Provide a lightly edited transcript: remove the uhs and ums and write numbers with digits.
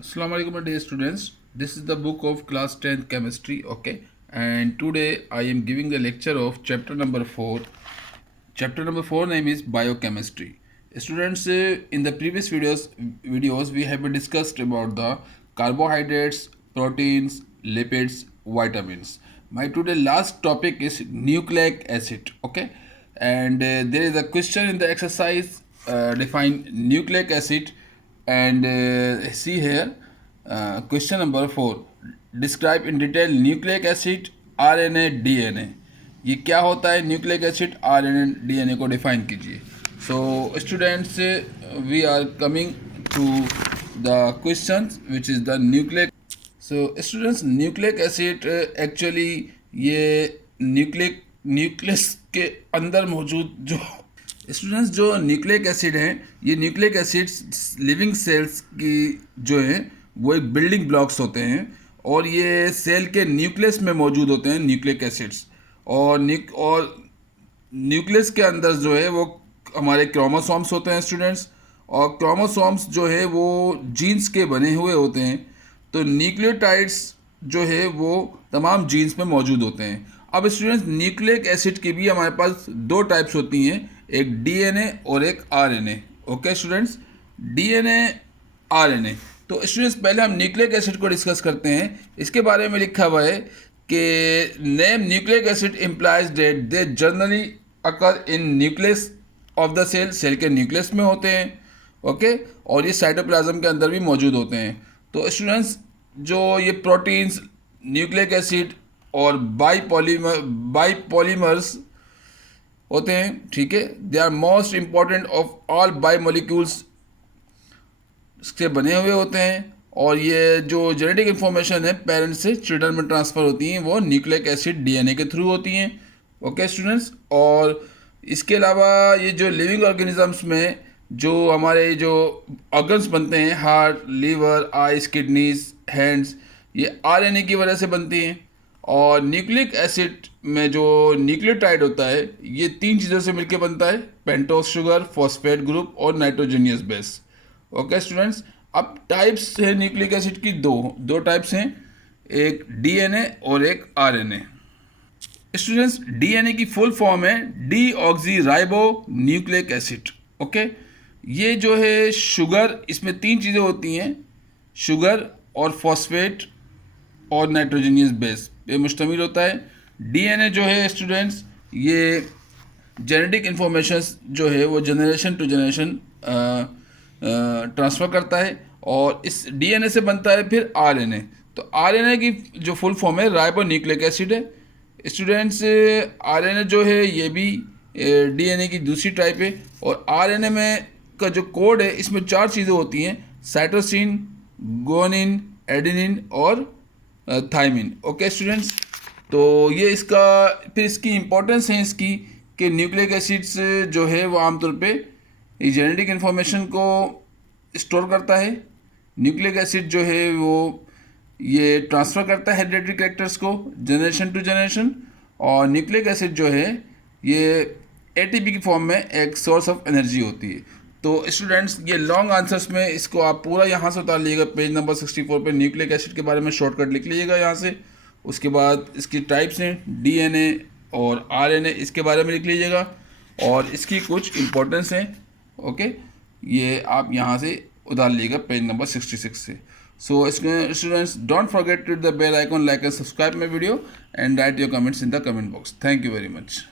Assalamu alaikum, my dear students. This is the book of class 10th chemistry. Okay, and today I am giving a lecture of chapter number 4. Chapter number 4 name is biochemistry. Students, in the previous videos we have discussed about the carbohydrates, proteins, lipids, vitamins. My today last topic is nucleic acid. Okay, and there is a question in the exercise. Define nucleic acid. And see here, question number 4. Describe in detail nucleic acid, RNA, DNA. ये क्या होता है nucleic acid, RNA, DNA को define कीजिए. So students, we are coming to the questions which is the nucleic. So students, nucleic acid actually ये nucleus के अंदर मौजूद जो न्यूक्लिक एसिड हैं, ये न्यूक्लिक एसिड्स लिविंग सेल्स की जो हैं वो एक बिल्डिंग ब्लॉक्स होते हैं और ये सेल के न्यूक्लियस में मौजूद होते हैं न्यूक्लिक एसिड्स. और न्यूक्लियस के अंदर जो है वो हमारे क्रोमोसोम्स होते हैं स्टूडेंट्स. और क्रोमोसोम्स जो है वो जीन्स के बने हुए होते हैं. तो न्यूक्लियोटाइड्स जो है वो तमाम जीन्स में मौजूद होते हैं. अब स्टूडेंट्स, न्यूक्लिक एसिड की भी हमारे पास दो टाइप्स होती हैं, एक डीएनए और एक RNA. Okay students, DNA, RNA. तो स्टूडेंट्स, पहले हम न्यूक्लिक एसिड को डिस्कस करते हैं. इसके बारे में लिखा हुआ है कि name nucleic acid implies that they generally occur in nucleus of the cell. Cell के न्यूक्लियस में होते हैं. ओके, और ये साइटोप्लाज्म के अंदर भी मौजूद होते हैं. तो स्टूडेंट्स, जो ये प्रोटीन्स, न्यूक्लिक एसिड और बाईपॉलीमर्स होते हैं, ठीक है, they are most important of all biomolecules से बने हुए होते हैं. और ये जो जेनेटिक इन्फॉर्मेशन है पेरेंट्स से चिल्ड्रन में ट्रांसफ़र होती हैं वो न्यूक्लिक एसिड डीएनए के थ्रू होती हैं. ओके स्टूडेंट्स, और इसके अलावा ये जो लिविंग ऑर्गेनिजम्स में जो हमारे जो ऑर्गन्स बनते हैं, heart, liver, eyes, kidneys, hands, ये आरएनए की वजह से बनती हैं. और न्यूक्लिक एसिड में जो न्यूक्लियोटाइड होता है ये तीन चीज़ों से मिलकर बनता है, पेंटोज शुगर, फॉस्फेट ग्रुप और नाइट्रोजनियस बेस. ओके स्टूडेंट्स, अब टाइप्स है न्यूक्लिक एसिड की दो टाइप्स हैं, एक डीएनए और एक आरएनए. स्टूडेंट्स, डीएनए की फुल फॉर्म है deoxy ribo nucleic acid. Okay, ये जो है शुगर, इसमें तीन चीज़ें होती हैं, शुगर और फॉस्फेट और नाइट्रोजनियस बेस पे मुश्तमिल होता है. डीएनए जो है स्टूडेंट्स, ये जेनेटिक इन्फॉर्मेशन जो है वो जनरेशन टू जनरेशन ट्रांसफ़र करता है. और इस डीएनए से बनता है फिर आरएनए. तो आरएनए की जो फुल फॉर्म है राइबो न्यूक्लिक एसिड है. स्टूडेंट्स, आरएनए जो है ये भी डीएनए की दूसरी टाइप है. और आरएनए में का जो कोड है इसमें चार चीज़ें होती हैं, साइटोसिन, गुआनिन, एडेनिन और थाइमिन. ओके स्टूडेंट्स, तो ये इसका फिर इसकी इम्पोर्टेंस है इसकी कि न्यूक्लिक एसिड्स जो है वो आमतौर पे जेनेटिक इन्फॉर्मेशन को स्टोर करता है. न्यूक्लिक एसिड जो है वो ये ट्रांसफ़र करता है हेरिडेटरी कैरेक्टर्स को जनरेशन टू जनरेशन. और न्यूक्लिक एसिड जो है ये एटीपी की फॉर्म में एक सोर्स ऑफ एनर्जी होती है. तो स्टूडेंट्स, ये लॉन्ग आंसर्स में इसको आप पूरा यहाँ से उतार लीजिएगा, पेज नंबर 64 पे न्यूक्लिक एसिड के बारे में शॉर्टकट लिख लीजिएगा यहाँ से. उसके बाद इसकी टाइप्स हैं डीएनए और आरएनए, इसके बारे में लिख लीजिएगा और इसकी कुछ इंपॉर्टेंस हैं. ओके, ये आप यहाँ से उतार लीजिएगा पेज नंबर 66 से. So students, don't forget to the bell icon, like and subscribe my video and write your comments in the comment box. Thank you very much.